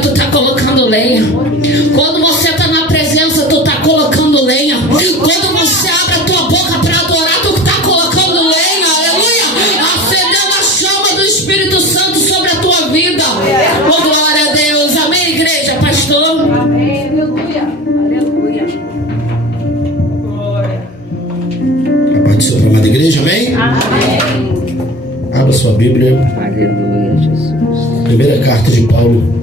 tu está colocando lenha. Quando você está na presença, tu está colocando lenha. Quando você abre a tua boca para adorar, tu está colocando lenha. Aleluia. Acendeu a chama do Espírito Santo sobre a tua vida. Oh, glória a Deus. Amém, igreja, pastor? Amém. Aleluia. Aleluia. Glória. A paz do Senhor, amada igreja, amém? Amém. Abra sua Bíblia. Aleluia, Jesus. Primeira carta de Paulo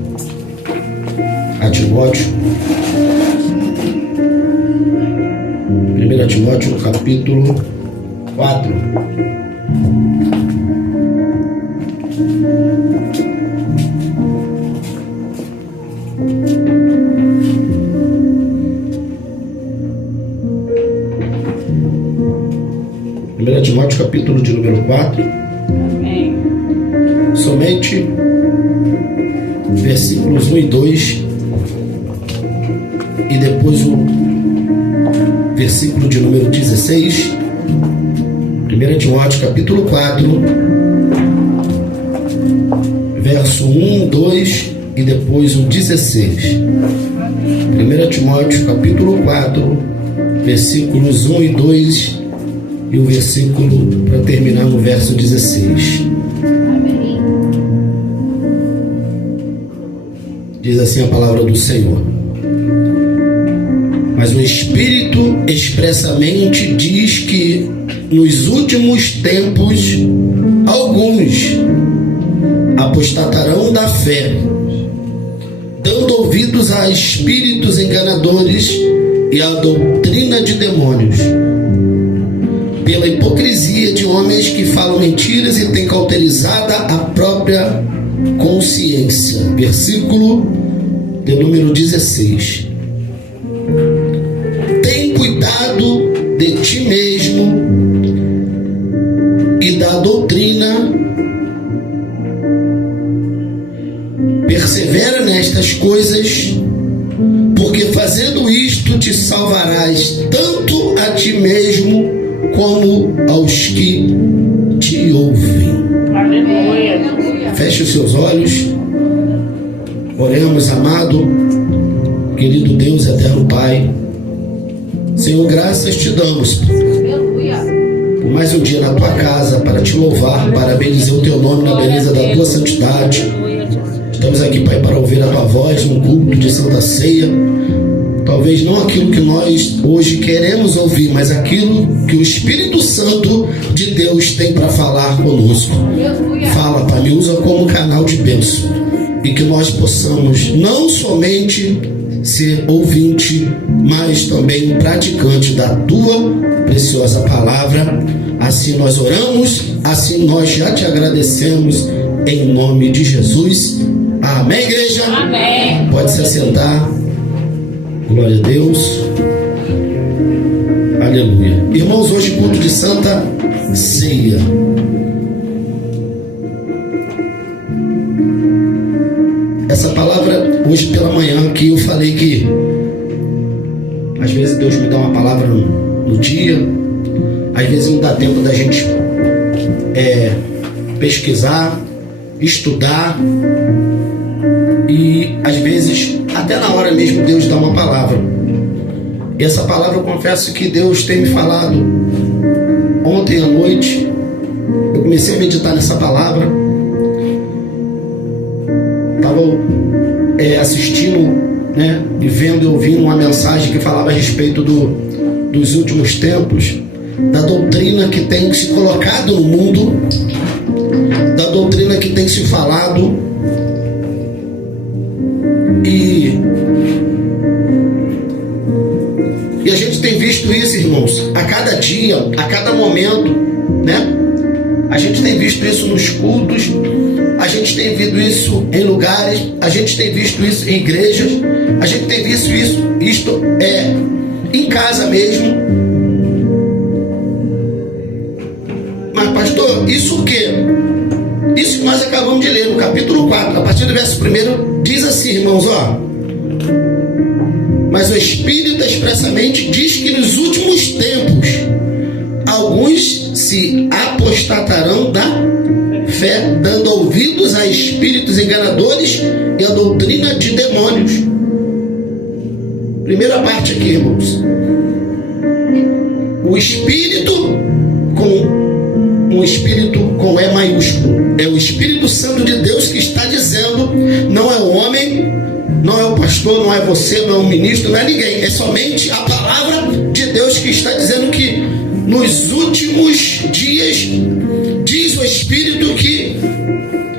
a Timóteo. 1 Timóteo, capítulo 4. Timóteo, capítulo de número 4. Amém. Somente versículos 1 e 2 e depois o versículo de número 16. 1 Timóteo, capítulo 4, verso 1, 2 e depois o 16. 1 Timóteo, capítulo 4, versículos 1 e 2 e o versículo para terminar no verso 16. Amém. Diz assim a palavra do Senhor: mas o Espírito expressamente diz que nos últimos tempos alguns apostatarão da fé, dando ouvidos a espíritos enganadores e à doutrina de demônios, pela hipocrisia de homens que falam mentiras e têm cauterizada a própria consciência. Versículo de número 16. Tem cuidado de ti mesmo e da doutrina. Persevera nestas coisas, porque fazendo isto te salvarás tanto a ti mesmo como aos que te ouvem. Aleluia. Feche os seus olhos. Oremos, amado, querido Deus, eterno Pai. Senhor, graças te damos Aleluia. por mais um dia na tua casa para te louvar, para bendizer o teu nome na beleza da tua santidade. Estamos aqui, Pai, para ouvir a tua voz no culto de Santa Ceia. Talvez não aquilo que nós hoje queremos ouvir, mas aquilo que o Espírito Santo de Deus tem para falar conosco. Fala, Pai, me usa como canal de bênção, e que nós possamos não somente ser ouvinte, mas também praticante da tua preciosa palavra. Assim nós oramos, assim nós já te agradecemos, em nome de Jesus. Amém, igreja? Amém. Pode se assentar. Glória a Deus. Aleluia. Irmãos, hoje culto de Santa Ceia. Essa palavra, hoje pela manhã, que eu falei que às vezes Deus me dá uma palavra no dia, às vezes não dá tempo da gente pesquisar, estudar, e às vezes até na hora mesmo Deus dá uma palavra. E essa palavra eu confesso que Deus tem me falado. Ontem à noite eu comecei a meditar nessa palavra. Estava assistindo, né, e vendo e ouvindo uma mensagem que falava a respeito dos últimos tempos, da doutrina que tem se colocado no mundo, da doutrina que tem se falado. E a gente tem visto isso, irmãos, a cada dia, a cada momento, né? A gente tem visto isso nos cultos, a gente tem visto isso em lugares, a gente tem visto isso em igrejas, a gente tem visto isto em casa mesmo. Mas, pastor, isso o quê? Isso que nós acabamos de ler no capítulo 4, a partir do verso 1, diz assim, irmãos, ó: mas o Espírito expressamente diz que nos últimos tempos alguns se apostatarão da fé, dando ouvidos a espíritos enganadores e a doutrina de demônios. Primeira parte aqui, irmãos. O Espírito com E maiúsculo. É o Espírito Santo de Deus que está dizendo, não é o homem, não é o pastor, não é você, não é o ministro, não é ninguém. É somente a palavra de Deus que está dizendo que nos últimos dias, diz o Espírito, que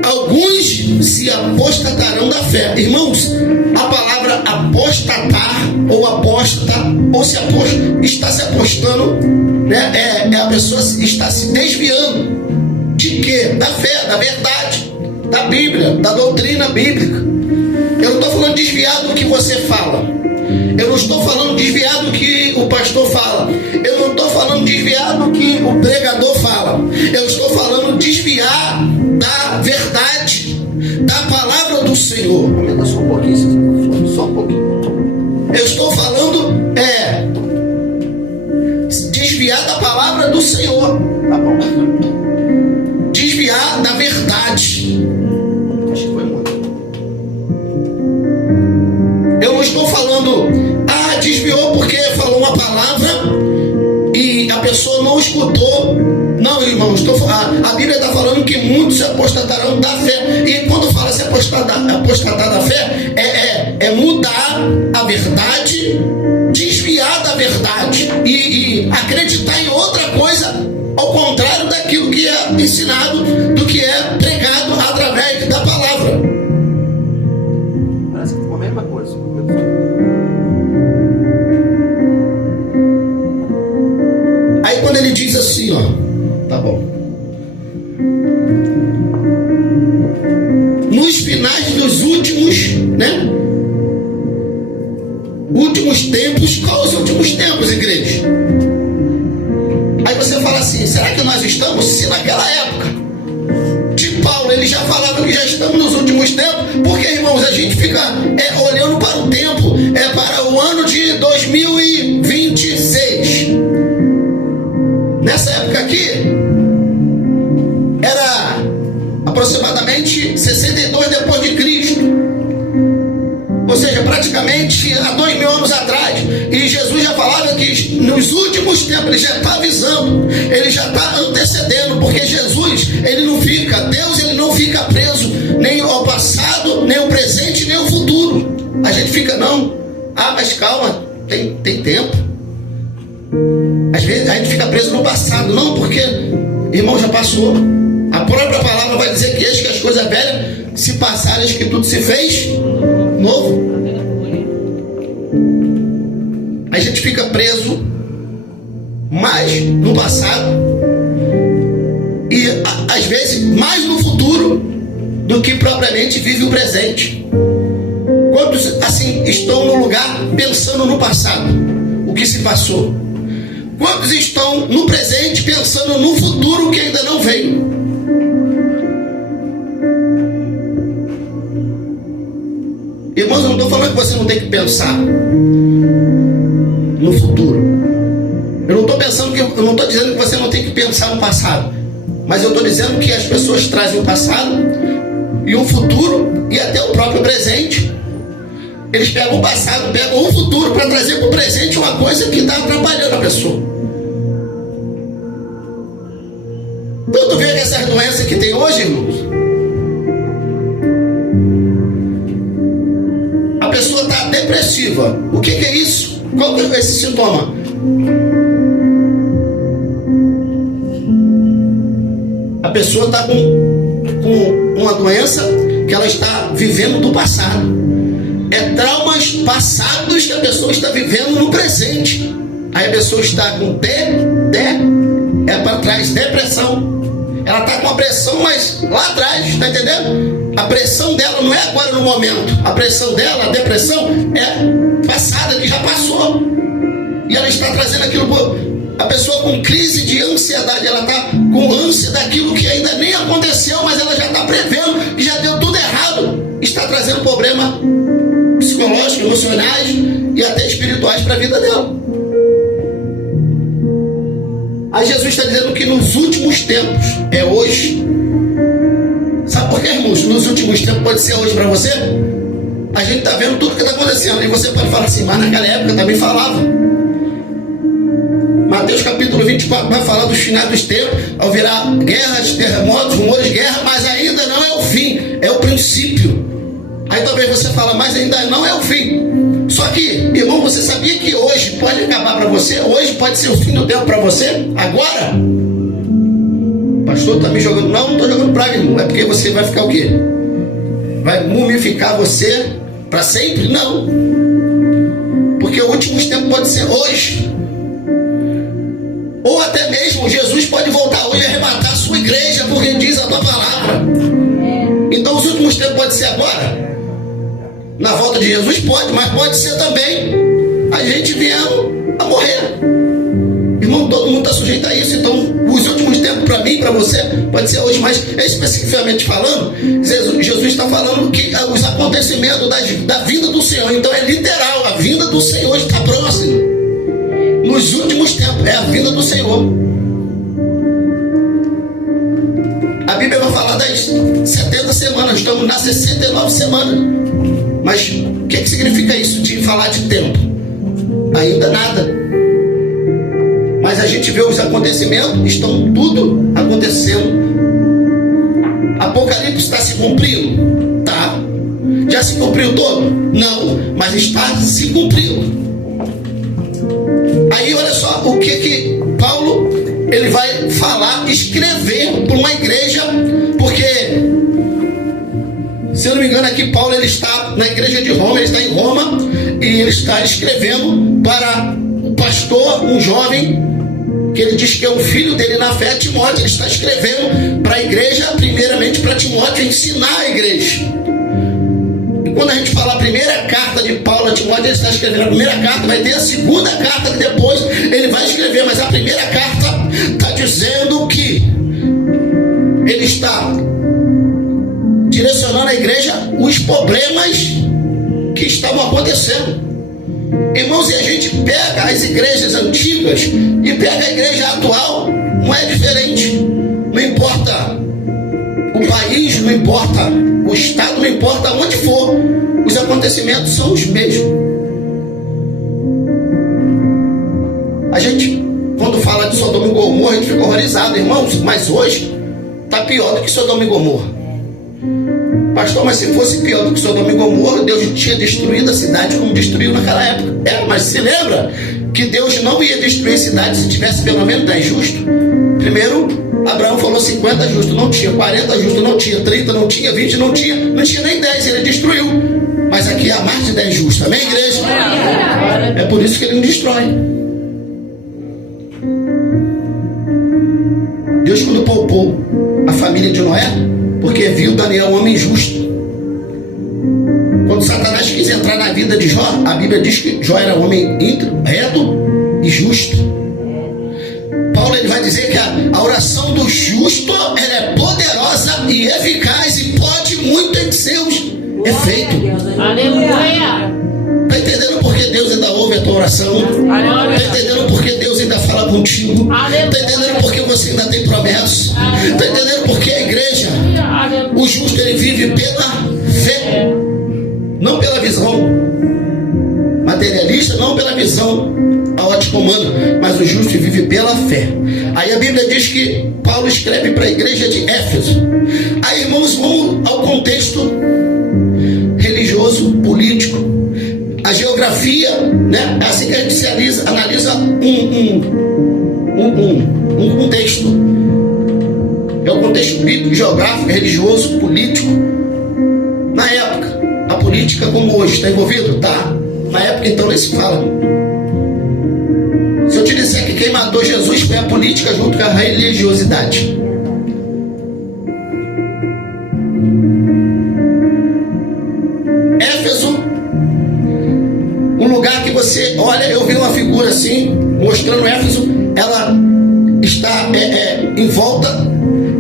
alguns se apostatarão da fé. Irmãos, a palavra apostatar ou apóstata, ou está se apostando, né? A pessoa está se desviando. De quê? Da fé, da verdade, da Bíblia, da doutrina bíblica. Eu não estou falando desviado do que você fala. Eu não estou falando desviado do que o pastor fala. Eu não estou falando desviado do que o pregador fala. Eu estou falando desviar da verdade, da palavra do Senhor. Aumenta só um pouquinho, só um pouquinho. Eu estou falando desviar da palavra do Senhor. Tá bom. Desviar da verdade. Acho que foi muito. Eu não estou falando, desviou porque falou uma palavra e a pessoa não escutou. Não, irmão, a Bíblia está falando que muitos se apostatarão da fé. E quando fala se apostatar da fé, é mudar a verdade, desviar da verdade e acreditar em outra coisa, ao contrário daquilo que é ensinado, do que é pregado através da palavra. Parece que ficou a mesma coisa. Aí quando ele diz assim, tá bom. Nos finais dos últimos, né? Últimos tempos. Quais os últimos tempos, igreja? Aí você fala assim, será que nós estamos? Se naquela época de Paulo ele já falava que já estamos nos últimos tempos, porque, irmãos, a gente fica olhando para o tempo, para o ano de 2026. Nessa época aqui era aproximadamente 62 depois de Cristo, ou seja, praticamente há 2000 anos atrás. E Jesus já falava que nos últimos tempos, ele já está avisando, ele já está antecedendo, porque Jesus, ele não fica, Deus, ele não fica preso nem ao passado, nem ao presente, nem ao futuro. A gente fica, não, mas calma, tem tempo. Às vezes a gente fica preso no passado, não, porque, irmão, já passou. A própria palavra vai dizer que eis que as coisas velhas se passaram, eis que tudo se fez novo. A gente fica preso mais no passado e às vezes mais no futuro do que propriamente vive o presente. Quantos assim estão no lugar pensando no passado, o que se passou? Quantos estão no presente pensando no futuro que ainda não veio? Irmãos, eu não estou falando que você não tem que pensar no futuro. Eu não estou dizendo que você não tem que pensar no passado. Mas eu estou dizendo que as pessoas trazem o passado e o futuro e até o próprio presente. Eles pegam o passado, pegam o futuro para trazer para o presente uma coisa que está atrapalhando a pessoa. Tanto vê que essas doenças que tem hoje, irmãos, a pessoa está depressiva. O que é isso? Qual que é esse sintoma? A pessoa está com uma doença que ela está vivendo do passado. É traumas passados que a pessoa está vivendo no presente. Aí a pessoa está com para trás, depressão. Ela está com a pressão, mas lá atrás, está entendendo? A pressão dela não é agora no momento. A pressão dela, a depressão, é passada, que já passou. E ela está trazendo aquilo. A pessoa com crise de ansiedade, ela está com ânsia daquilo que ainda nem aconteceu, mas ela já está prevendo que já deu tudo errado. Está trazendo problema psicológicos, emocionais e até espirituais para a vida dela. Aí Jesus está dizendo que nos últimos tempos, é hoje. Sabe por quê, irmãos? Nos últimos tempos pode ser hoje para você? gente está vendo tudo que está acontecendo. E você pode falar assim, mas naquela época também falava. Mateus capítulo 24 vai falar dos finais dos tempos. Haverá guerras, terremotos, rumores de guerra, mas ainda não é o fim, é o princípio. Aí talvez você fala, mas ainda não é o fim. Só que, irmão, você sabia que hoje pode acabar para você? Hoje pode ser o fim do tempo para você? Agora? O pastor está me jogando. Não estou jogando praga, irmão. É porque você vai ficar o quê? Vai mumificar você para sempre? Não. Porque o último tempo pode ser hoje. Ou até mesmo Jesus pode voltar hoje e arrebatar a sua igreja, porque diz a tua palavra. Então os últimos tempos pode ser agora. Na volta de Jesus pode, mas pode ser também a gente vindo a morrer. Irmão, todo mundo está sujeito a isso. Então os últimos tempos para mim, para você, pode ser hoje. Mas especificamente falando, Jesus está falando que os acontecimentos da vinda do Senhor, então é literal, a vinda do Senhor está próxima. Nos últimos tempos, é a vinda do Senhor. A Bíblia vai falar das 70 semanas, estamos nas 69 semanas. Mas o que significa isso de falar de tempo? Ainda nada. Mas a gente vê os acontecimentos, estão tudo acontecendo. Apocalipse está se cumprindo? Tá. Já se cumpriu todo? Não, mas está se cumprindo. Aí olha só o que Paulo ele vai falar, escrever para uma igreja, porque se eu não me engano aqui Paulo ele está na igreja de Roma, ele está em Roma e ele está escrevendo para um pastor, um jovem que ele diz que é um filho dele na fé, Timóteo. Ele está escrevendo para a igreja, primeiramente para Timóteo ensinar a igreja. Quando a gente fala a primeira carta de Paulo a Timóteo, ele está escrevendo a primeira carta, vai ter a segunda carta que depois ele vai escrever, mas a primeira carta está dizendo que ele está direcionando à igreja os problemas que estavam acontecendo. Irmãos, e a gente pega as igrejas antigas e pega a igreja atual, não é diferente. Não importa o país, não importa o estado, não importa onde for, os acontecimentos são os mesmos. A gente, quando fala de Sodoma e Gomorra, a gente fica horrorizado, irmãos, mas hoje está pior do que Sodoma e Gomorra. Pastor, mas se fosse pior do que Sodoma e Gomorra, Deus tinha destruído a cidade como destruiu naquela época. Mas se lembra que Deus não ia destruir a cidade se tivesse pelo menos 10 justos? Primeiro, Abraão falou 50 justos, não tinha. 40 justos, não tinha. 30, não tinha. 20, não tinha. Não tinha nem 10, ele destruiu. Mas aqui há mais de 10 justos, amém, igreja? É por isso que ele não destrói. Deus, quando poupou a família de Noé, porque viu Daniel um homem justo. Quando Satanás quis entrar na vida de Jó, a Bíblia diz que Jó era um homem íntegro, reto e justo. Paulo ele vai dizer que a oração do justo ela é poderosa e eficaz e pode muito em seus efeitos. Aleluia. Está entendendo por que Deus ainda ouve a tua oração? Está entendendo por que Deus ainda fala contigo? Está entendendo por que você ainda tem promessas? Está entendendo por que a igreja, o justo ele vive pela fé, não pela visão materialista, não pela visão ótica humana, mas o justo vive pela fé. Aí a Bíblia diz que Paulo escreve para a igreja de Éfeso. Aí, irmãos, vamos ao contexto religioso, político, a geografia, né? É assim que a gente analisa um contexto. É o contexto bíblico, geográfico, religioso, político. Na época, a política como hoje está envolvido? Tá. Na época então nem se fala. Se eu te disser que quem matou Jesus foi a política junto com a religiosidade. Éfeso, um lugar que você olha, eu vi uma figura assim, mostrando Éfeso, ela está em volta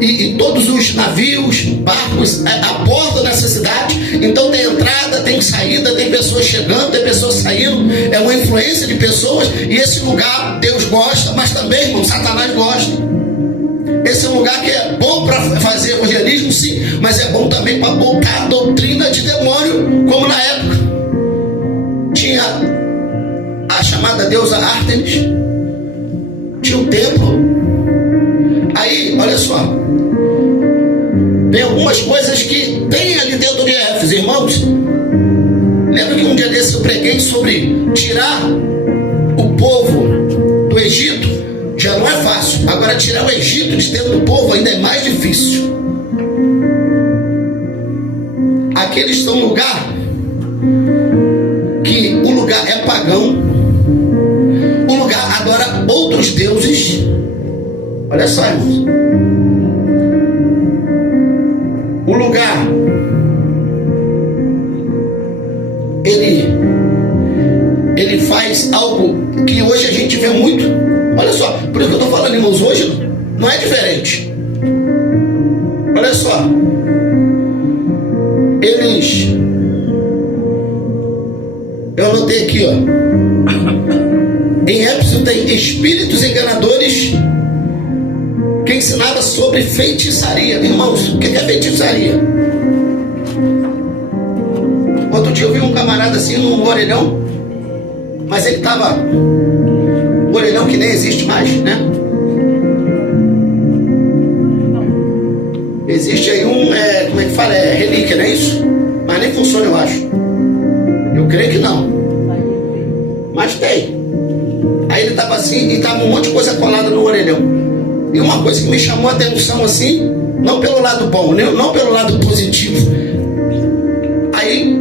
e todos os navios, barcos abordam nessa cidade. Então tem entrada, tem saída, tem pessoas chegando, tem pessoas saindo. É uma influência de pessoas. E esse lugar Deus gosta, mas também, irmão, Satanás gosta. Esse é um lugar que é bom para fazer evangelismo, sim, mas é bom também para botar a doutrina de demônio, como na época. deusa Ártemis, tinha um templo. Aí, olha só, tem algumas coisas que tem ali dentro de Éfeso, irmãos. Lembra que um dia desse eu preguei sobre tirar o povo do Egito? Já não é fácil. Agora tirar o Egito de dentro do povo ainda é mais difícil. Aqui eles estão num lugar que o lugar é pagão, o lugar adora outros deuses. Olha só, irmãos, o lugar ele faz algo que hoje a gente vê muito. Olha só, por isso que eu estou falando, irmãos, hoje não é diferente. Olha só, eu anotei aqui, ó, em Éfeso tem espíritos enganadores que ensinava sobre feitiçaria. Irmãos, o que é feitiçaria? Outro dia eu vi um camarada assim num orelhão, mas ele estava um orelhão que nem existe mais, né? Existe aí um, como é que fala? É relíquia, não é isso? Mas nem funciona, eu acho. Eu creio que não. Mas tem. Aí ele estava assim, e estava um monte de coisa colada no orelhão. E uma coisa que me chamou a atenção assim, não pelo lado bom, não pelo lado positivo. Aí,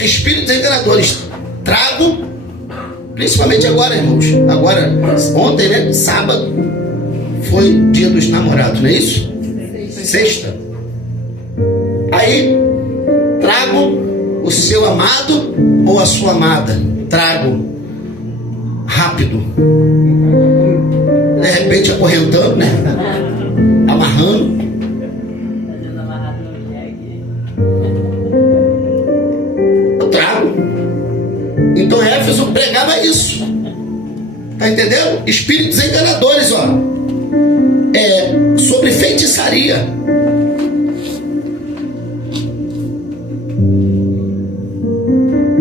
espíritos enganadores, trago, principalmente agora, irmãos. Agora, ontem, né? Sábado, foi dia dos namorados, não é isso? Sexta. Aí, trago o seu amado ou a sua amada. Trago rápido. De repente acorrentando, né? Amarrando. Eu trago. Então Éfeso pregava isso. Tá entendendo? Espíritos enganadores, ó. Sobre feitiçaria.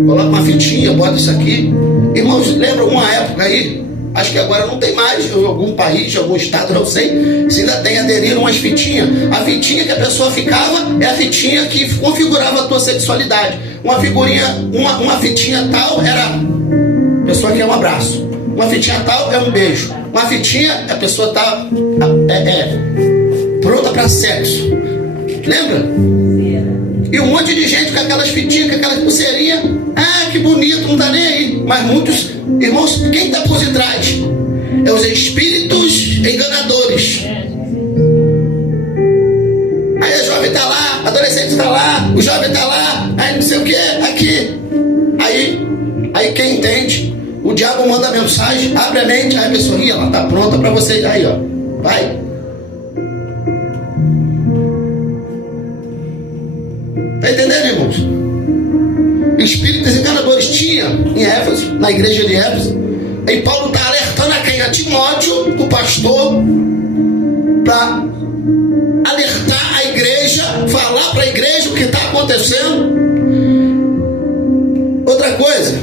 Coloca uma fitinha, bota isso aqui. Irmãos, lembra uma época aí? Acho que agora não tem mais, em algum país, em algum estado, não sei, se ainda tem, aderiram umas fitinhas. A fitinha que a pessoa ficava é a fitinha que configurava a tua sexualidade. Uma fitinha tal era a pessoa quer um abraço. Uma fitinha tal é um beijo. Uma fitinha, a pessoa tá pronta para sexo. Lembra? E um monte de gente com aquelas fitinhas, com aquelas pulseirinhas. Ah, que bonito, não tá nem aí. Mas muitos, irmãos, quem está por detrás? É os espíritos enganadores. Aí a jovem está lá, a adolescente está lá, o jovem está lá, aí não sei o que, aqui. Aí quem entende, o diabo manda a mensagem, abre a mente, aí a pessoa, ela está pronta para você, aí ó, vai. Está entendendo, irmãos? Espíritos enganadores tinha em Éfeso, na igreja de Éfeso. E Paulo está alertando a quem? A Timóteo, o pastor, para alertar a igreja, falar para a igreja o que está acontecendo. Outra coisa,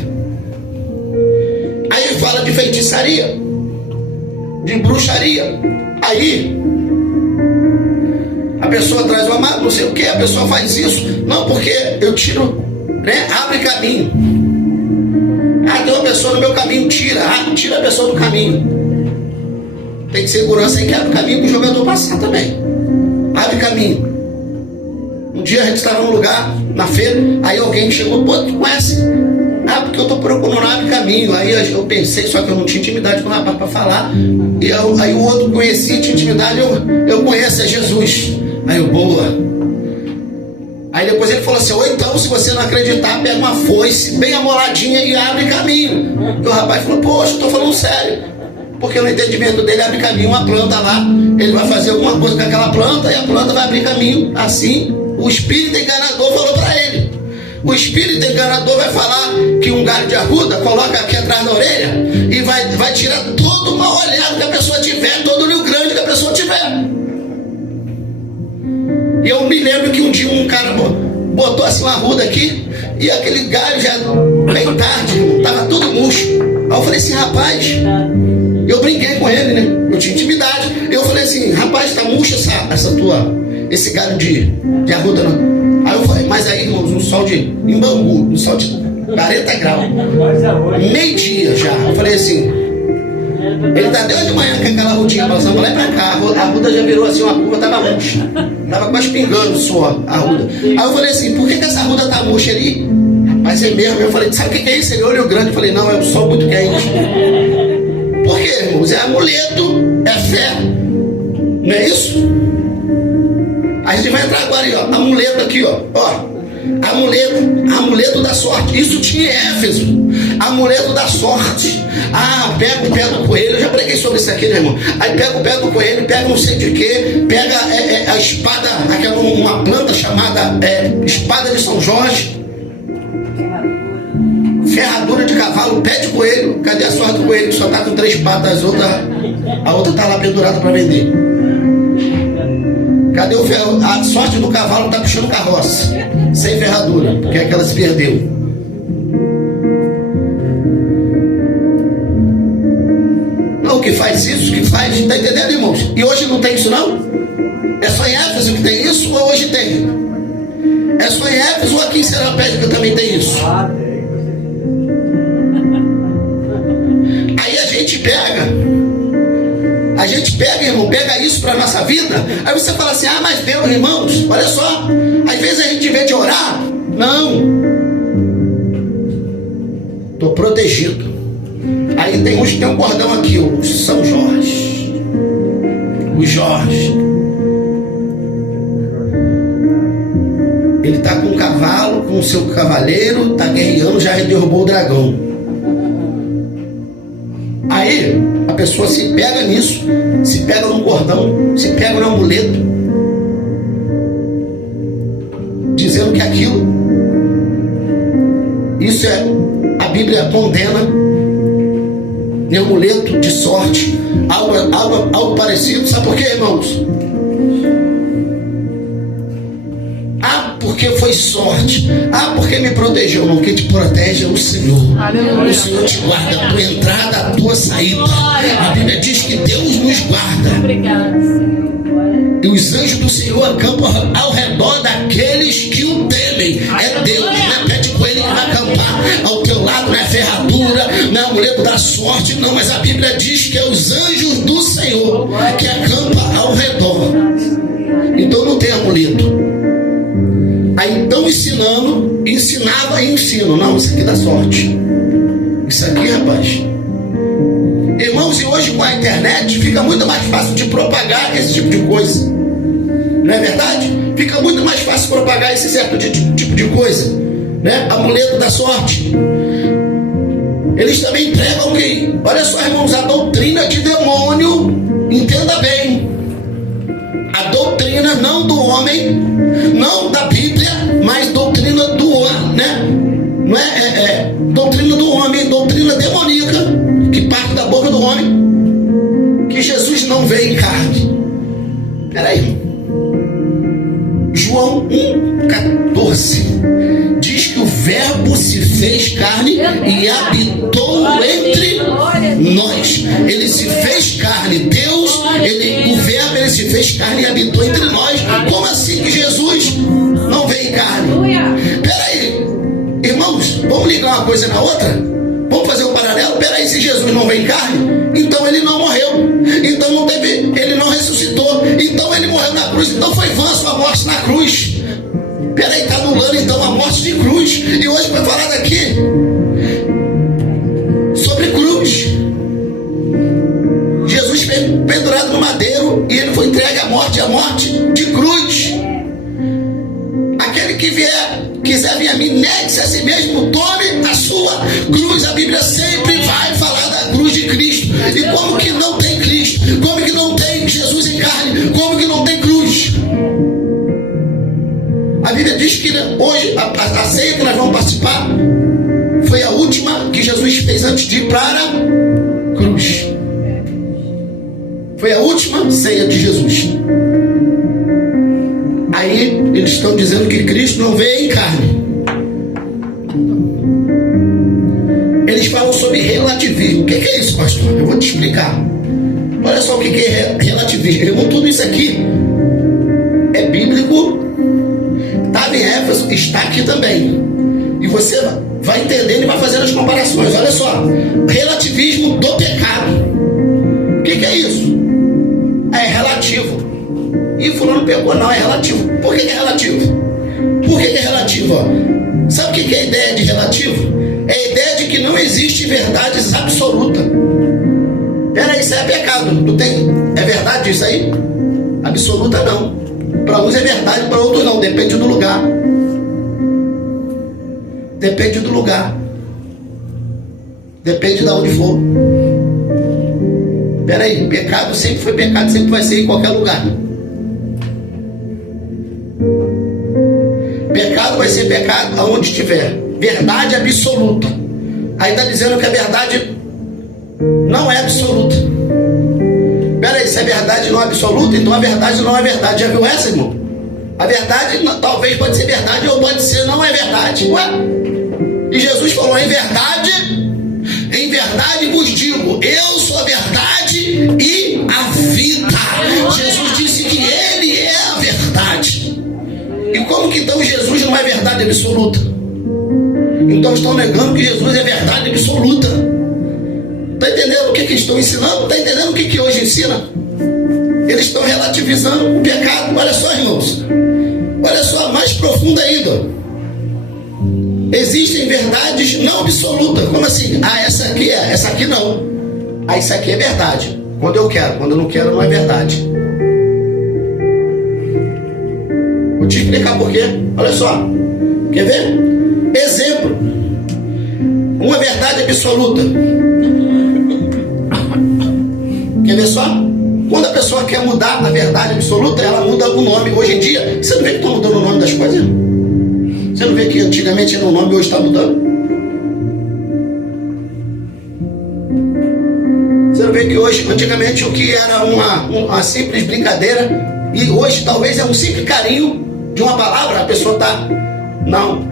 aí fala de feitiçaria, de bruxaria. Aí a pessoa traz o amado, não sei o que, a pessoa faz isso. Não, porque eu tiro, né? Abre caminho. Ah, tem uma pessoa no meu caminho, tira a pessoa do caminho. Tem segurança aí que abre caminho para o jogador passar também. Abre caminho. Um dia a gente estava num lugar, na feira, aí alguém chegou, pô, tu conhece? Ah, porque eu estou procurando abre caminho. Aí eu pensei, só que eu não tinha intimidade com o rapaz para falar. E aí o outro conhecia, tinha intimidade, eu conheço, é Jesus. Aí eu, boa. Aí depois ele falou assim, ou então, se você não acreditar, pega uma foice bem amoladinha e abre caminho. E o rapaz falou, poxa, estou falando sério. Porque no entendimento dele, abre caminho, uma planta lá, ele vai fazer alguma coisa com aquela planta e a planta vai abrir caminho. Assim, o espírito enganador falou para ele. O espírito enganador vai falar que um galho de arruda, coloca aqui atrás da orelha e vai tirar todo o mal olhado que a pessoa tiver, todo o olho grande que a pessoa tiver. E eu me lembro que um dia um cara botou assim uma arruda aqui e aquele galho já bem tarde, estava tudo murcho. Aí eu falei assim, rapaz, eu brinquei com ele, né? Eu tinha intimidade. Eu falei assim, rapaz, tá murcha esse galho de arruda, não? Aí eu falei, mas aí, irmãos, no sol em Bangu, no sol de 40 graus, meio-dia já. Eu falei assim, ele tá desde de manhã com aquela arrudinha passando lá e pra cá. A arruda já virou assim, uma curva, tava murcha. Tava quase pingando o suor, a arruda. Aí eu falei assim, por que essa arruda tá murcha ali? Mas é mesmo. Eu falei, sabe o que é isso? Ele olhou grande. Eu falei, não, é o sol muito quente. Por quê, irmãos? É amuleto, é fé. Não é isso? A gente vai entrar agora aí, ó. Amuleto aqui, ó. Amuleto da sorte. Isso tinha em Éfeso. Amuleto da sorte. Ah, pega o pé do coelho. Eu já preguei sobre isso aqui, né, irmão? Aí pega o pé do coelho, pega não sei de quê, pega a espada, aquela uma planta chamada espada de São Jorge. Ferradura de cavalo, pé de coelho. Cadê a sorte do coelho que só tá com 3 patas? A outra tá lá pendurada para vender. Cadê o ferro? A sorte do cavalo tá puxando carroça, sem ferradura, porque aquela se perdeu. Não, que faz isso, que faz, tá entendendo, irmãos? E hoje não tem isso, não? É só em Éfeso que tem isso ou hoje tem? É só em Éfeso ou aqui em Seropédica também tem isso? Aí a gente pega, irmão, pega isso para nossa vida. Aí você fala assim, mas Deus, irmãos, olha só, às vezes a gente vê de orar, não, tô protegido. Aí tem uns que tem um cordão aqui, o São Jorge, o Jorge, ele tá com um cavalo, com o seu cavaleiro, tá guerreando, já derrubou o dragão. Aí a pessoa se pega nisso, se pega no cordão, se pega no amuleto, dizendo que aquilo, isso a Bíblia condena, em amuleto de sorte, algo parecido. Sabe por quê, irmãos? Porque foi sorte. Porque me protegeu. Não, quem te protege é o Senhor. Aleluia. O Senhor te guarda a tua entrada, a tua saída. A Bíblia diz que Deus nos guarda. Obrigado, Senhor. E os anjos do Senhor acampam ao redor daqueles que o temem. É Deus, não é pé de coelho que vai acampar ao teu lado, não é ferradura, não é amuleto da sorte, não. Mas a Bíblia diz que é os anjos do Senhor que acampam ao redor. Então não tem amuleto. Aí estão ensinava e ensino. Não, isso aqui dá sorte. Isso aqui, rapaz. Irmãos, e hoje com a internet fica muito mais fácil de propagar esse tipo de coisa. Não é verdade? Fica muito mais fácil propagar esse certo tipo de coisa, né? Amuleto da sorte. Eles também pregam que, olha só, irmãos, a doutrina de demônio, entenda bem. A doutrina não do homem, não da Bíblia, mas doutrina do homem, né? Não é doutrina do homem, doutrina demoníaca, que parte da boca do homem, que Jesus não veio em carne. Peraí. João 1,14 diz que o Verbo se fez carne e habitou entre nós. Ele se fez carne. Deus, o Verbo, ele se fez carne e habitou entre nós. Como assim que Jesus não veio em carne? Peraí, irmãos, vamos ligar uma coisa na outra? Vamos fazer um paralelo? Peraí, se Jesus não veio em carne, então ele não morreu, então não teve, ele não ressuscitou, então ele morreu na cruz, então foi vã a sua morte na cruz. Peraí, está anulando então a morte de cruz. E hoje foi falado aqui sobre cruz. Jesus foi pendurado no madeiro e ele foi entregue à morte de cruz. Aquele que quiser vir a mim, negue-se a si mesmo, tome a sua cruz. A Bíblia sempre vai falar da cruz de Cristo. E como que não tem Cristo? Como que não tem Jesus em carne? Como que não tem cruz? A Bíblia diz que hoje a ceia que nós vamos participar foi a última que Jesus fez antes de ir para a cruz. Foi a última ceia de Jesus. Aí eles estão dizendo que Cristo não veio em carne. Eles falam sobre sobre relativismo. O que é isso, pastor? Eu vou te explicar. Olha só o que é relativismo. Irmão, tudo isso aqui é bíblico, estava em Éfeso, está aqui também. E você vai entendendo e vai fazendo as comparações. Olha só, relativismo do pecado. O que é isso? É relativo. E fulano pecou, não, é relativo. Por que é relativo? Por que é relativo? Ó? Sabe o que é a ideia de relativo? É a ideia de que não existe verdades absolutas. Peraí, isso é pecado. Não tem? É verdade isso aí? Absoluta não. Para uns é verdade, para outros não. Depende do lugar. Depende do lugar. Depende de onde for. Peraí, pecado sempre foi pecado, sempre vai ser em qualquer lugar. Pecado vai ser pecado aonde estiver. Verdade absoluta. Aí está dizendo que a verdade não é absoluta. Peraí, se a verdade não é absoluta, então a verdade não é verdade. Já viu essa, irmão? A verdade talvez pode ser verdade ou pode ser não é verdade. Ué? E Jesus falou, em verdade vos digo, eu sou a verdade e a vida. Jesus disse que Ele é a verdade. E como que então Jesus não é verdade absoluta? Então estão negando que Jesus é verdade absoluta. Está entendendo o que estão ensinando? Está entendendo o que hoje ensina? Eles estão relativizando o pecado. Olha só, irmãos. Olha só, mais profundo ainda. Existem verdades não absolutas. Como assim? Ah, essa aqui é, essa aqui não. Ah, isso aqui é verdade. Quando eu quero, quando eu não quero, não é verdade. Vou te explicar por quê. Olha só. Quer ver? Exemplo. Uma verdade absoluta. Quer ver só? Quando a pessoa quer mudar a verdade absoluta, ela muda o nome. Hoje em dia, você não vê que estão mudando o nome das coisas? Você não vê que antigamente era um nome e hoje está mudando? Você não vê que hoje, antigamente, o que era uma simples brincadeira, e hoje talvez é um simples carinho de uma palavra, a pessoa está... Não.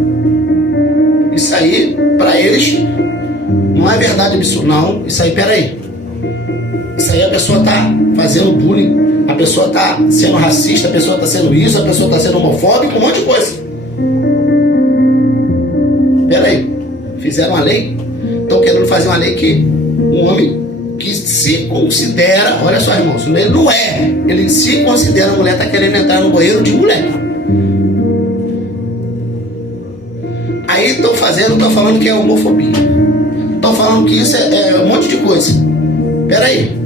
Isso aí, para eles, não é verdade absoluta. Não, isso aí, peraí. Isso aí a pessoa está fazendo bullying, a pessoa está sendo racista, a pessoa está sendo isso, a pessoa está sendo homofóbica, um monte de coisa. Peraí, fizeram uma lei, estão querendo fazer uma lei que um homem que se considera, olha só, irmãos, ele não é, ele se considera, a mulher está querendo entrar no banheiro de mulher. Aí estão falando que é homofobia, estão falando que isso é um monte de coisa. Peraí,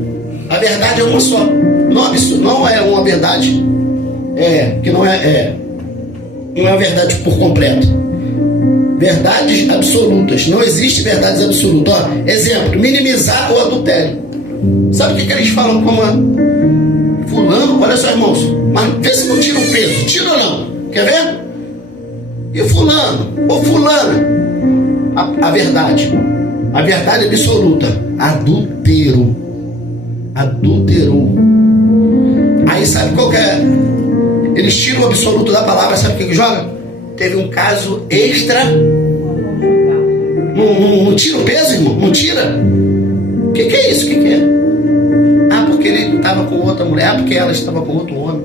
a verdade é uma só, não é uma verdade, que não é a verdade por completo. Verdades absolutas. Não existe verdades absolutas. Ó, exemplo, minimizar o adultério. Sabe o que eles falam como fulano? Olha só, irmãos, mas vê se não tira o peso. Tira ou não? Quer ver? E fulano? Ou fulana? A verdade. A verdade absoluta. Adultério. Adulterou. Aí sabe qual que é? Eles tiram o absoluto da palavra. Sabe o que joga? Teve um caso extra. Não tira o peso, irmão? Não tira? O que é isso? O que é? Ah, porque ele estava com outra mulher. Ah, porque ela estava com outro homem.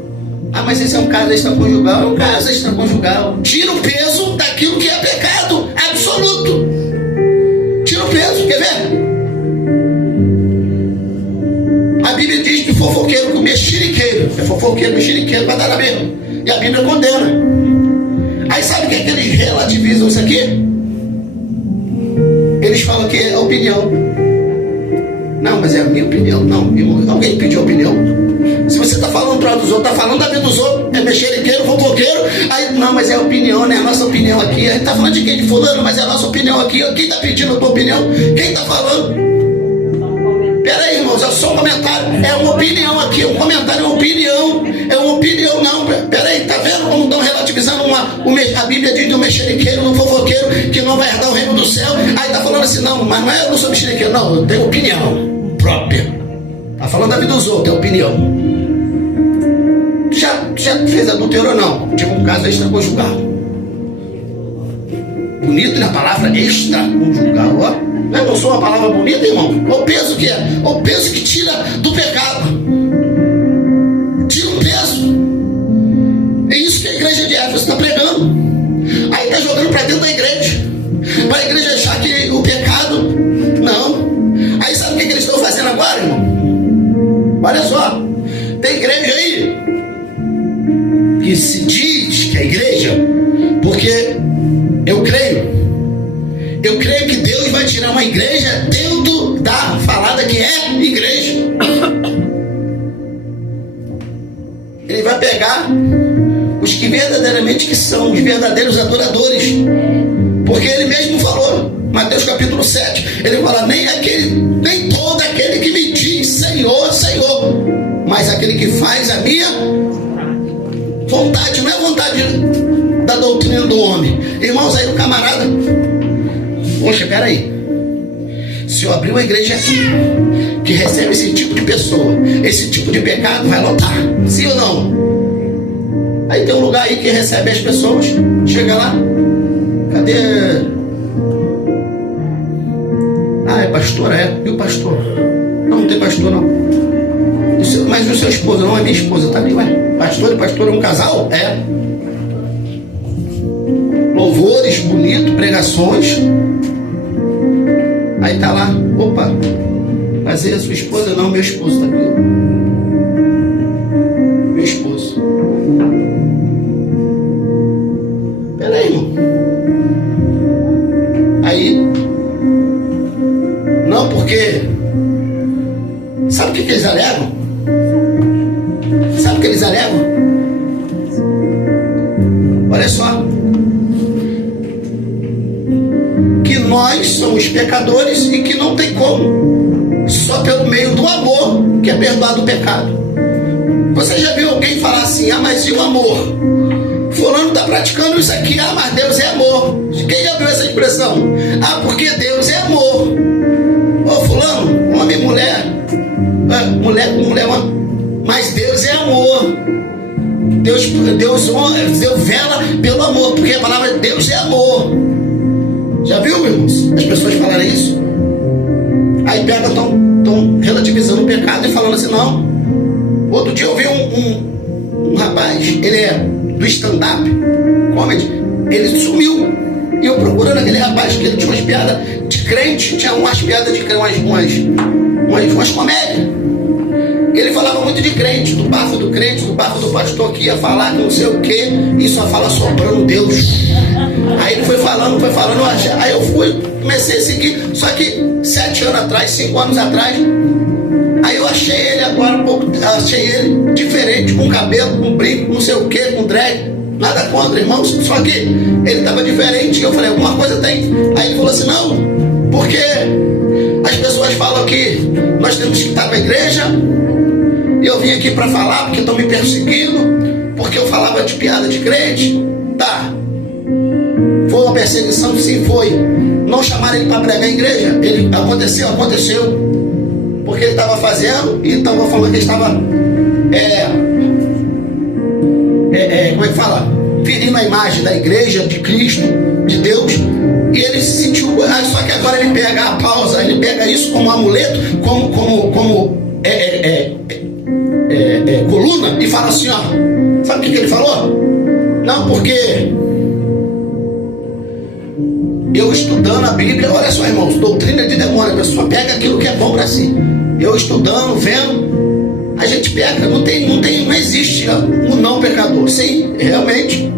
Ah, mas esse é um caso extraconjugal. É um caso extraconjugal. Tira o peso daquilo que é pecado absoluto. Tira o peso, quer ver? A Bíblia diz que fofoqueiro com mexeriqueiro. É fofoqueiro, mexeriqueiro, vai dar na mesma. E a Bíblia condena. Aí sabe o que eles relativizam isso aqui? Eles falam que é opinião. Não, mas é a minha opinião. Não, irmão, alguém pediu opinião? Se você está falando para dos outros, está falando da vida dos outros, é mexeriqueiro, fofoqueiro, aí, não, mas é a opinião, né? A nossa opinião aqui. A gente está falando de quem? De fulano, mas é a nossa opinião aqui. Quem está pedindo a tua opinião? Quem está falando? Peraí, irmãos, é só um comentário. É uma opinião aqui, um comentário é uma opinião. É uma opinião, não. Peraí, tá vendo como estão relativizando a Bíblia diz de um mexeriqueiro, de um fofoqueiro que não vai herdar o reino do céu. Aí tá falando assim, não, mas eu não sou mexeriqueiro, não, eu tenho opinião própria. Tá falando da vida dos outros, é opinião. Já fez adultério ou não? Tive um caso extraconjugal. Bonito na palavra extraconjugal, ó. Não sou uma palavra bonita, irmão? Olha o peso que é. Olha o peso que tira do pecado. Tira um peso. É isso que a igreja de Éfeso está pregando. Aí está jogando para dentro da igreja. Para a igreja achar que o pecado... Não. Aí sabe o que eles estão fazendo agora, irmão? Olha só. Tem igreja aí que se diz que é igreja, porque eu creio que Deus vai tirar uma igreja dentro da falada que é igreja. Ele vai pegar os que verdadeiramente que são os verdadeiros adoradores, porque ele mesmo falou, Mateus capítulo 7, ele fala, nem todo aquele que me diz Senhor, Senhor, mas aquele que faz a minha vontade. Não é vontade da doutrina do homem. Irmãos, aí o camarada, poxa, peraí, se eu abrir uma igreja aqui que recebe esse tipo de pessoa, esse tipo de pecado, vai lotar, sim ou não? Aí tem um lugar aí que recebe as pessoas, chega lá, cadê? Ah, é pastora, é? E o pastor? Não tem pastor não. Mas o seu esposo não é minha esposa, tá ali, ué? Pastor e pastora é um casal? É. Louvores, bonito, pregações. Aí tá lá, opa, mas é a sua esposa? Não, meu esposo tá aqui. Meu esposo. Peraí, irmão. Aí, não, porque sabe o que eles alegam? Sabe o que eles alegam? Olha só. Que nós somos pecadores e que não tem como. Só pelo meio do amor que é perdoado o pecado. Você já viu alguém falar assim, ah, mas e o amor? Fulano está praticando isso aqui, ah, mas Deus é amor. Quem já viu essa expressão? Ah, porque Deus é amor. Ô fulano, homem e mulher, mulher com mulher, mas Deus é amor. Deus vela pelo amor, porque a palavra Deus é amor. Já viu, irmãos? As pessoas falarem isso. Aí pega, estão relativizando o pecado e falando assim, não. Outro dia eu vi um rapaz, ele é do stand-up comedy, ele sumiu. E eu procurando aquele rapaz, que ele tinha umas piadas de crente, tinha umas piadas de crente, umas comédias. Ele falava muito de crente, do bafo do crente, do bafo do pastor que ia falar que não sei o que, e só fala soprando Deus. Aí ele foi falando, aí eu comecei a seguir, só que 7 anos atrás, 5 anos atrás, aí eu achei ele agora um pouco, achei ele diferente, com cabelo, com brinco, não sei o que, com drag, nada contra, irmãos, só que ele estava diferente, e eu falei, alguma coisa tem. Aí ele falou assim, não, porque as pessoas falam que nós temos que estar na igreja, e eu vim aqui para falar porque estão me perseguindo, porque eu falava de piada de crente. Tá, foi uma perseguição? Sim, foi. Não chamaram ele para pregar a igreja? Ele aconteceu, porque ele estava fazendo e estava falando que ele estava como é que fala? Ferindo a imagem da igreja, de Cristo, de Deus, e ele se sentiu, só que agora ele pega a pausa, ele pega isso como amuleto, como coluna, e fala assim, ó, sabe o que ele falou? Não, porque eu estudando a Bíblia, olha só, irmãos, doutrina de demônio, a pessoa pega aquilo que é bom para si. Eu estudando, vendo, a gente pega, não existe um não pecador. Sim, realmente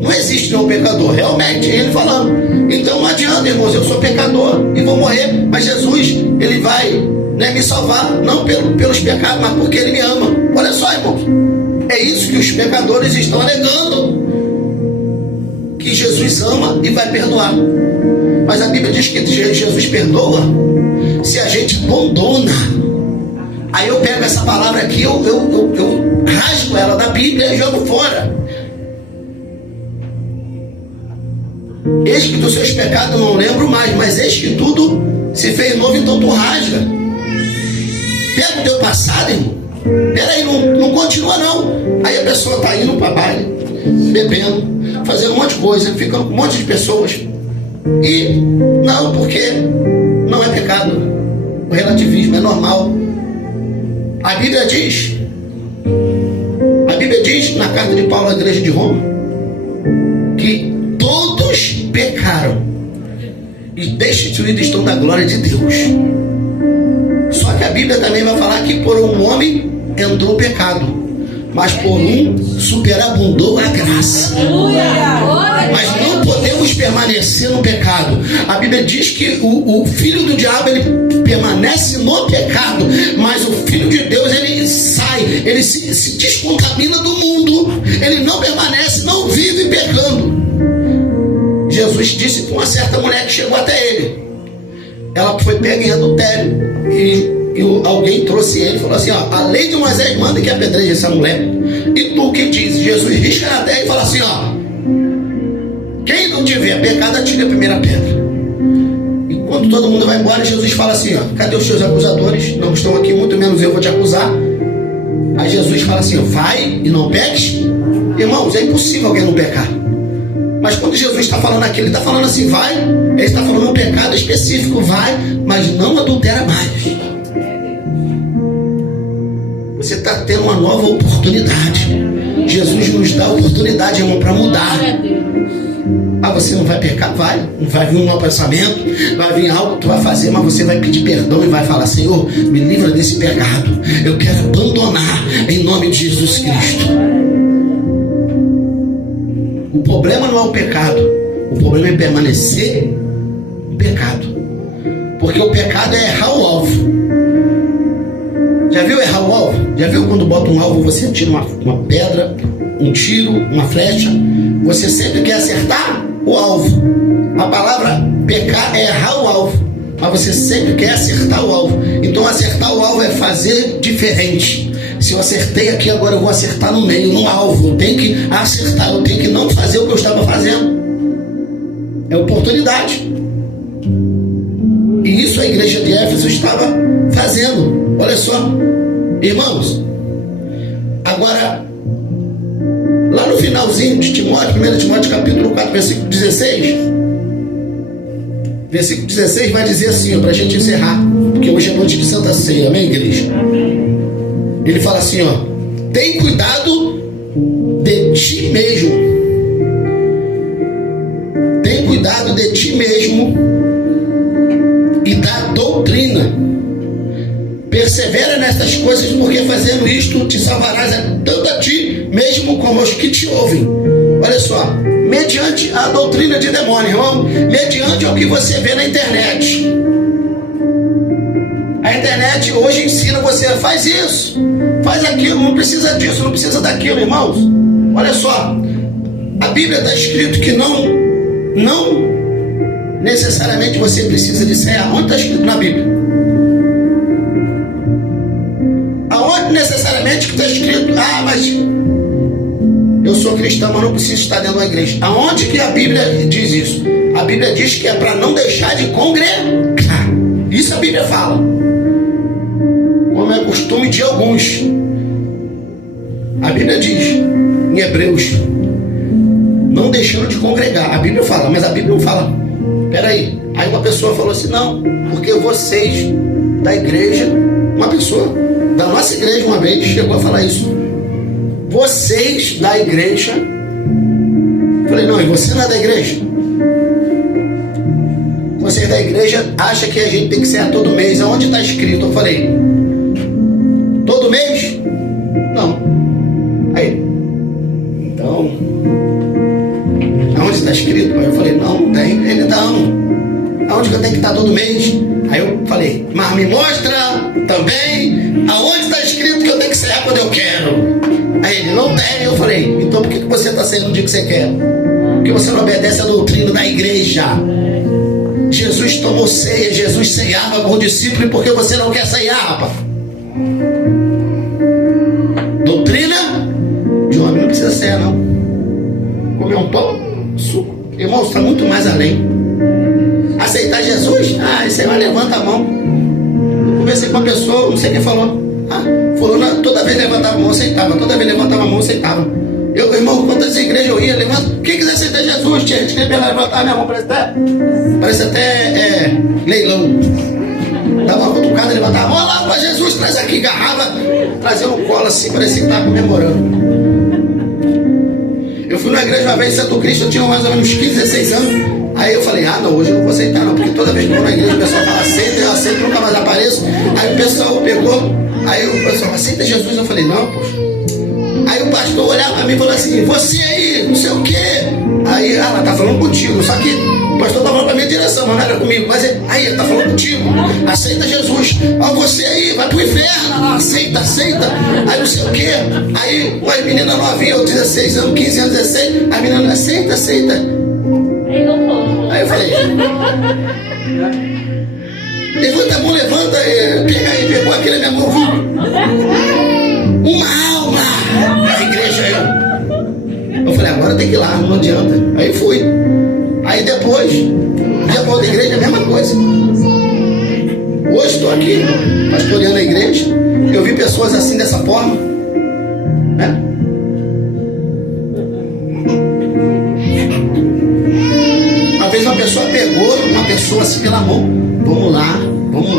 não existe não pecador, realmente, ele falando. Então não adianta, irmãos, eu sou pecador e vou morrer, mas Jesus, ele vai me salvar, não pelos pecados, mas porque ele me ama. Olha só, irmãos, é isso que os pecadores estão alegando, que Jesus ama e vai perdoar. Mas a Bíblia diz que Jesus perdoa se a gente abandona. Aí eu pego essa palavra aqui, eu rasgo ela da Bíblia e jogo fora. Eis que dos seus pecados não lembro mais, mas eis que tudo se fez novo, então tu rasga. Pega o teu passado, irmão. Peraí, não continua não. Aí a pessoa está indo para baile, bebendo, fazendo um monte de coisa, ficando com um monte de pessoas. E não, porque não é pecado. O relativismo é normal. A Bíblia diz na carta de Paulo à igreja de Roma que todos pecaram e destituídos estão da glória de Deus. Só que a Bíblia também vai falar que por um homem entrou o pecado, mas por um superabundou a graça. Mas não podemos permanecer no pecado. A Bíblia diz que o filho do diabo ele permanece no pecado, mas o filho de Deus ele sai, ele se descontamina do mundo, ele não permanece, não vive pecando. Jesus disse com uma certa mulher que chegou até ele, ela foi pega em adultério e alguém trouxe ele e falou assim, ó, a lei de Moisés manda que apedreje essa mulher, e tu que diz? Jesus risca na terra e fala assim, ó, quem não tiver pecado atire a primeira pedra. E quando todo mundo vai embora, Jesus fala assim, ó, cadê os teus acusadores? Não estão aqui, muito menos eu vou te acusar. Aí Jesus fala assim, ó, vai e não peques. Irmãos, é impossível alguém não pecar. Mas quando Jesus está falando aqui, ele está falando assim, vai, ele está falando um pecado específico, vai, mas não adultera mais. Você está tendo uma nova oportunidade. Jesus nos dá a oportunidade, irmão, para mudar. Ah, você não vai pecar? Vai. Não vai vir um mau pensamento, vai vir algo que tu vai fazer, mas você vai pedir perdão e vai falar, Senhor, me livra desse pecado. Eu quero abandonar em nome de Jesus Cristo. O problema não é o pecado. O problema é permanecer no pecado. Porque o pecado é errar o alvo. Já viu errar o alvo? Já viu quando bota um alvo, você tira uma pedra, um tiro, uma flecha? Você sempre quer acertar o alvo. A palavra pecar é errar o alvo, mas você sempre quer acertar o alvo. Então acertar o alvo é fazer diferente. Se eu acertei aqui, agora eu vou acertar no meio, no alvo. Eu tenho que acertar, eu tenho que não fazer o que eu estava fazendo. É oportunidade. E isso a igreja de Éfeso estava fazendo. Olha só, irmãos. Agora, lá no finalzinho de Timóteo, 1 Timóteo capítulo 4, versículo 16. Versículo 16 vai dizer assim, para a gente encerrar, porque hoje é noite de Santa Ceia, amém, igreja? Ele fala assim, ó, tem cuidado de ti mesmo. Tem cuidado de ti mesmo e da doutrina. Persevera nestas coisas, porque fazendo isto te salvarás tanto a ti mesmo como aos que te ouvem. Olha só, mediante a doutrina de demônio, irmão, mediante o que você vê na internet. A internet hoje ensina você, faz isso, faz aquilo, não precisa disso, não precisa daquilo, irmãos. Olha só, a Bíblia está escrito que não necessariamente você precisa de ser. Aonde está escrito na Bíblia? Aonde necessariamente que está escrito, mas eu sou cristão, mas não preciso estar dentro da igreja. Aonde que a Bíblia diz isso? A Bíblia diz que é para não deixar de congregar. Isso a Bíblia fala. Como é costume de alguns. A Bíblia diz em Hebreus, não deixando de congregar. A Bíblia fala, mas a Bíblia não fala. Peraí. Aí uma pessoa falou assim, não, porque vocês da igreja, uma pessoa da nossa igreja uma vez chegou a falar isso. Vocês da igreja. Eu falei, não, e você não é da igreja? Vocês da igreja acham que a gente tem que ser todo mês. Aonde está escrito? Eu falei, todo mês? Não. Aí, então, aonde está escrito? Aí eu falei, não tem. Ele não. Aonde que eu tenho que estar todo mês? Aí eu falei, mas me mostra também aonde está escrito que eu tenho que cear quando eu quero. Aí ele, não tem. Eu falei, então por que você está saindo no dia que você quer? Porque você não obedece a doutrina da igreja. Jesus tomou ceia, Jesus ceiava com o discípulo, e por que você não quer ceiar, rapaz? Doutrina de homem não precisa ceia, não. Comer um pão, suco. Irmão, está muito mais além. Aceitar Jesus? Isso aí vai, levanta a mão. Eu conversei com uma pessoa, não sei quem falou. Fulano toda vez levantava a mão, aceitava. Toda vez levantava a mão, aceitava. Irmão, quantas igrejas eu ia, levanta. Quem quiser aceitar Jesus, tinha gente que levantar minha mão, parece até leilão. Dava uma cutucada, levantava a mão lá para Jesus, traz aqui, garrava, trazia um colo assim, parecia que estava comemorando. Eu fui numa igreja uma vez em Santo Cristo, eu tinha mais ou menos 15, 16 anos. Aí eu falei, não, hoje eu não vou aceitar não, porque toda vez que eu vou na igreja o pessoal fala, aceita, eu aceito, nunca mais apareço. Aí o pessoal pegou, aí o pessoal, aceita Jesus? Eu falei, não, poxa. Aí o pastor olhava para mim e falou assim, você aí, não sei o quê. Aí, ela tá falando contigo, só que o pastor tá falando pra minha direção, mas não era comigo. Mas aí, ele tá falando contigo, aceita Jesus. Ó, você aí, vai pro inferno, aceita. Aí não sei o quê. Aí, uma menina novinha, eu 16 anos, 15 anos, 16, a menina, aceita. Aí eu falei, levanta a mão, pega aí, pegou aqui na minha mão, uma alma na igreja. Eu falei, agora tem que ir lá, não adianta. Aí fui. Aí depois, dia para outra igreja, a mesma coisa. Hoje estou aqui, pastoreando a igreja. Eu vi pessoas assim, dessa forma, né? Uma vez uma pessoa pegou uma pessoa assim pela mão. Vamos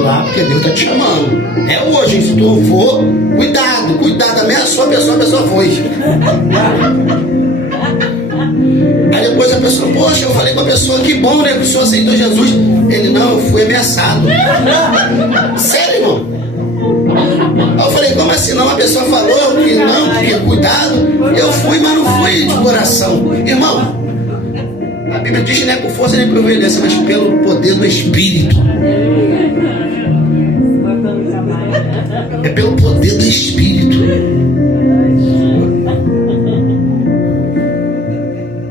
lá, porque Deus está te chamando. É hoje, se tu for, cuidado, ameaçou a pessoa foi. Aí depois a pessoa, poxa, eu falei com a pessoa, que bom, né, que o senhor aceitou Jesus. Ele, não, eu fui ameaçado. Sério, irmão? Aí eu falei, como assim não? A pessoa falou que não, porque cuidado. Eu fui, mas não fui de coração. Irmão, a Bíblia diz que não é por força nem por violência, mas pelo poder do Espírito. É pelo poder do Espírito.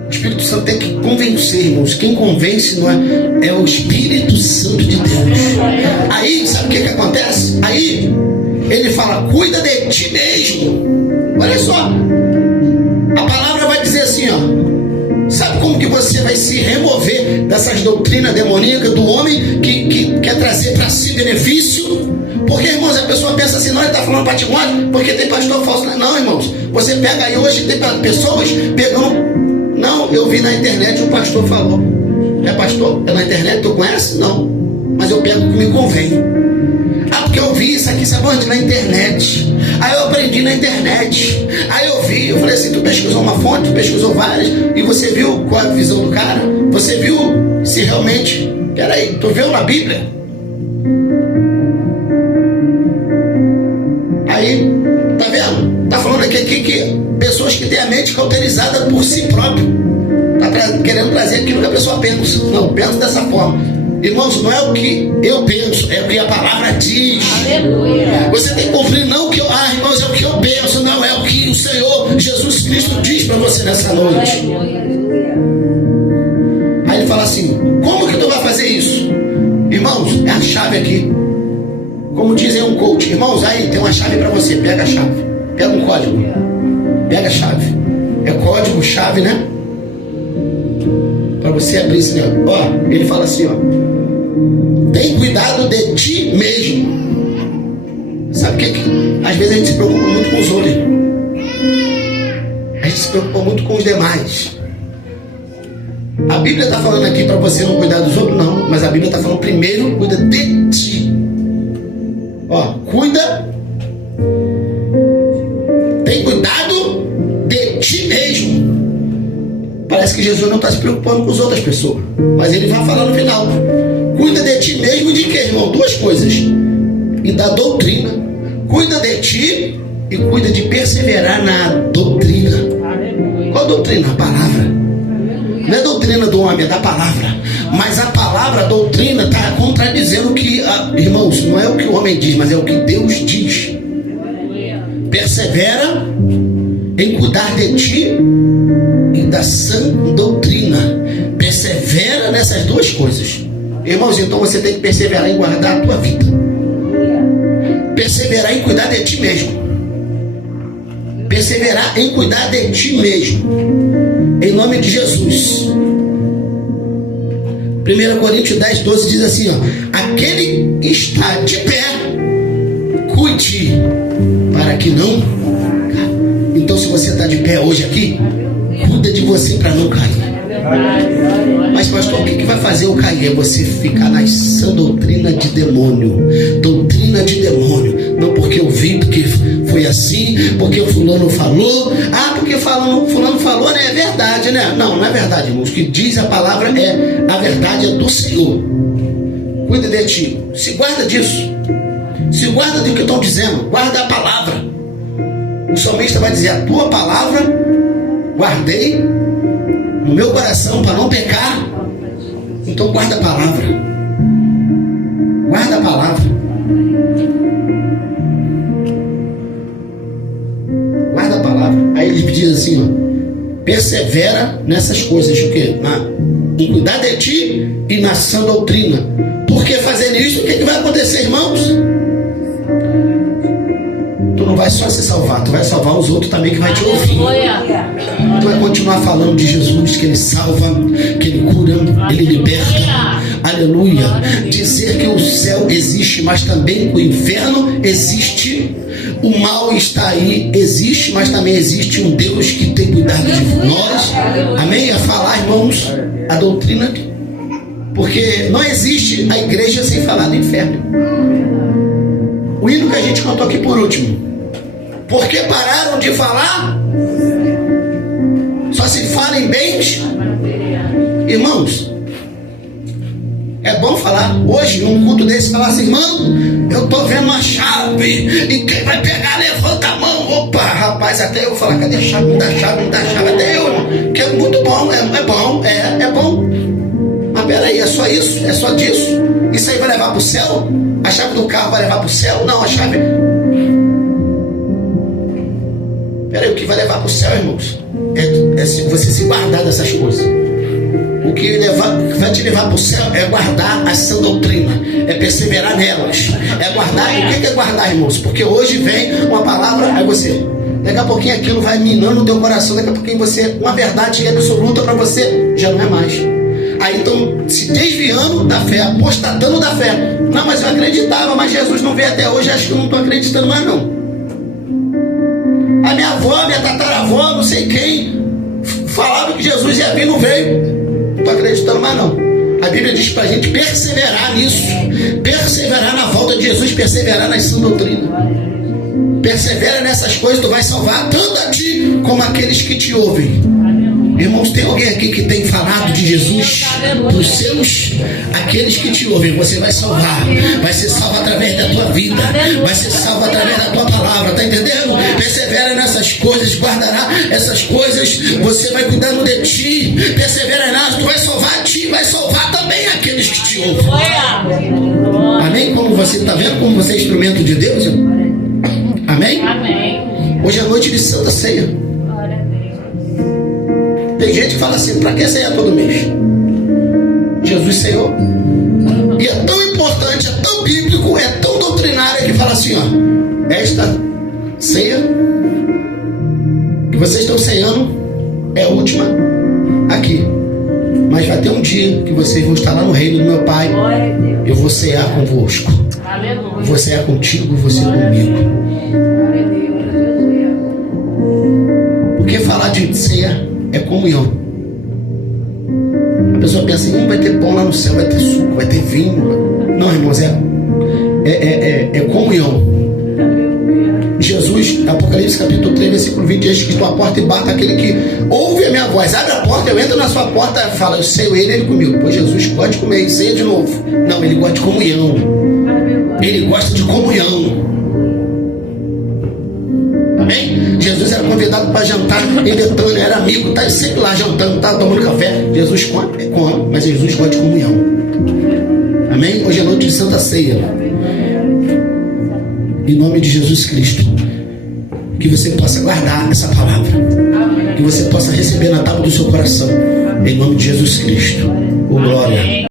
O Espírito Santo tem que convencer, irmãos. Quem convence não é o Espírito Santo de Deus. Aí, sabe o que acontece? Aí, ele fala, cuida de ti mesmo. Olha só. A palavra vai dizer assim, ó. Sabe como que você vai se remover dessas doutrinas demoníacas do homem que quer trazer para si benefício? Porque, irmãos, a pessoa pensa assim, não, ele está falando para ti, porque tem pastor falso. Não, irmãos, você pega aí hoje, tem pessoas pegando. Não, eu vi na internet, o pastor falou. É pastor? É na internet, tu conhece? Não. Mas eu pego o que me convém. Ah, porque eu vi isso aqui, sabe onde? Na internet. Aí eu aprendi na internet. Aí eu vi, eu falei assim, tu pesquisou uma fonte, tu pesquisou várias, e você viu qual é a visão do cara? Você viu se realmente... Peraí, tu viu na Bíblia? Aí, tá vendo? Tá falando aqui que pessoas que têm a mente cauterizada por si próprio. Tá querendo trazer aquilo que a pessoa pensa. Não, pensa dessa forma. Irmãos, não é o que eu penso, é o que a palavra diz. Aleluia. Você tem que cumprir não o que eu... irmãos, é o que eu penso, não é o que o Senhor Jesus Cristo diz para você nessa noite. Aí ele fala assim, como que tu vai fazer isso? Irmãos, é a chave aqui. Como dizem um coach, irmãos, aí tem uma chave para você, pega a chave. Pega um código, pega a chave. É código, chave, né? Para você abrir esse negócio. Ó, ele fala assim, ó. Tem cuidado de ti mesmo. Sabe o que? Às vezes a gente se preocupa muito com os outros. A gente se preocupa muito com os demais. A Bíblia está falando aqui para você não cuidar dos outros, não. Mas a Bíblia está falando primeiro, cuida de ti. Ó, cuida. Tem cuidado de ti mesmo. Parece que Jesus não está se preocupando com as outras pessoas. Mas ele vai falar no final. Cuida de ti mesmo de quê, irmão? Duas coisas. E da doutrina. Cuida de ti e cuida de perseverar na doutrina. Qual doutrina? A palavra. Não é doutrina do homem, é da palavra. Mas a palavra, a doutrina, está contradizendo o que, irmãos, não é o que o homem diz, mas é o que Deus diz. Persevera em cuidar de ti e da sã doutrina. Persevera nessas duas coisas. Irmãos, então você tem que perseverar em guardar a tua vida. Perseverar em cuidar de ti mesmo. Perseverar em cuidar de ti mesmo. Em nome de Jesus. 1 Coríntios 10, 12 diz assim, ó. Aquele que está de pé, cuide para que não. Então se se você está de pé hoje aqui, cuida de você para não cair. Mas pastor, o que vai fazer eu cair? É você ficar na sã doutrina de demônio. Doutrina de demônio. Não porque eu vi, porque foi assim, porque o fulano falou. Ah, porque fulano falou, né? É verdade, né? Não é verdade, irmãos. O que diz a palavra é a verdade é do Senhor. Cuida de ti. Se guarda disso. Se guarda do que estão dizendo. Guarda a palavra. O salmista vai dizer: a tua palavra guardei no meu coração para não pecar. Então guarda a palavra. Guarda a palavra. Guarda a palavra. Aí ele diz assim, ó: persevera nessas coisas. O quê? Em cuidar de ti e na sã doutrina. Porque fazendo isso, o que vai acontecer, irmãos? Tu não vai só se salvar, tu vai salvar os outros também que vai te ouvir. Tu vai continuar falando de Jesus, que Ele salva, que Ele cura, Ele liberta. Aleluia. Dizer que o céu existe, mas também o inferno existe. O mal está aí, existe, mas também existe um Deus que tem cuidado de nós. Amém? A falar, irmãos, a doutrina. Porque não existe a igreja sem falar do inferno. O hino que a gente cantou aqui por último. Porque pararam de falar? Só se fala em bens? Irmãos, é bom falar. Hoje, num culto desse, falar assim: irmão, eu tô vendo uma chave, e quem vai pegar, levanta a mão. Opa, rapaz, até eu falar: cadê a chave? Me dá chave, me dá chave. Até eu, irmão, que é muito bom, é bom. Mas peraí, é só isso? É só disso? Isso aí vai levar pro céu? A chave do carro vai levar pro céu? Não, a chave... Peraí, o que vai levar para o céu, irmãos, é você se guardar dessas coisas. O que vai te levar para o céu é guardar a sã doutrina, é perseverar nelas, é guardar. O que é guardar, irmãos? Porque hoje vem uma palavra, aí você, daqui a pouquinho aquilo vai minando o teu coração, daqui a pouquinho uma verdade absoluta para você já não é mais. Aí estão se desviando da fé, apostatando da fé. Não, mas eu acreditava, mas Jesus não veio até hoje, acho que eu não estou acreditando mais não. A minha avó, minha tataravó, não sei quem, falava que Jesus ia vir, não veio. Não estou acreditando mais não. A Bíblia diz para a gente perseverar nisso, perseverar na volta de Jesus, perseverar na sã doutrina. Persevera nessas coisas, tu vai salvar tanto a ti como aqueles que te ouvem. Irmãos, tem alguém aqui que tem falado de Jesus para os seus, aqueles que te ouvem? Você vai salvar, vai ser salvo através da tua vida, vai ser salvo através da tua palavra, tá entendendo? Persevera nessas coisas, guardará essas coisas, você vai cuidando de ti, persevera nelas, tu vai salvar a ti, vai salvar também aqueles que te ouvem. Amém? Como você está vendo, como você é instrumento de Deus? Amém? Amém. Hoje é noite de Santa Ceia. Tem gente que fala assim: para que ceia todo mês? Jesus ceiou. E é tão importante, é tão bíblico, é tão doutrinário que fala assim: ó, esta ceia que vocês estão ceando é a última aqui. Mas vai ter um dia que vocês vão estar lá no reino do meu Pai. Eu vou cear convosco. Vou cear contigo, você comigo. Porque falar de ceia é comunhão. A pessoa pensa assim: vai ter pão lá no céu, vai ter suco, vai ter vinho. Não, irmãos, é comunhão. Jesus, Apocalipse capítulo 3, versículo 20, diz que tua porta e bata aquele que ouve a minha voz. Abre a porta, eu entro na sua porta e falo: eu sei ele comigo. Pois Jesus gosta de comer e ceia de novo. Não, ele gosta de comunhão. Ele gosta de comunhão. Amém? Jesus era convidado para jantar em Betânia, era amigo, tá sempre lá jantando, tá tomando café. Jesus come, mas Jesus gosta de comunhão. Amém? Hoje é noite de Santa Ceia. Em nome de Jesus Cristo, que você possa guardar essa palavra, que você possa receber na tábua do seu coração, em nome de Jesus Cristo. Oh, glória.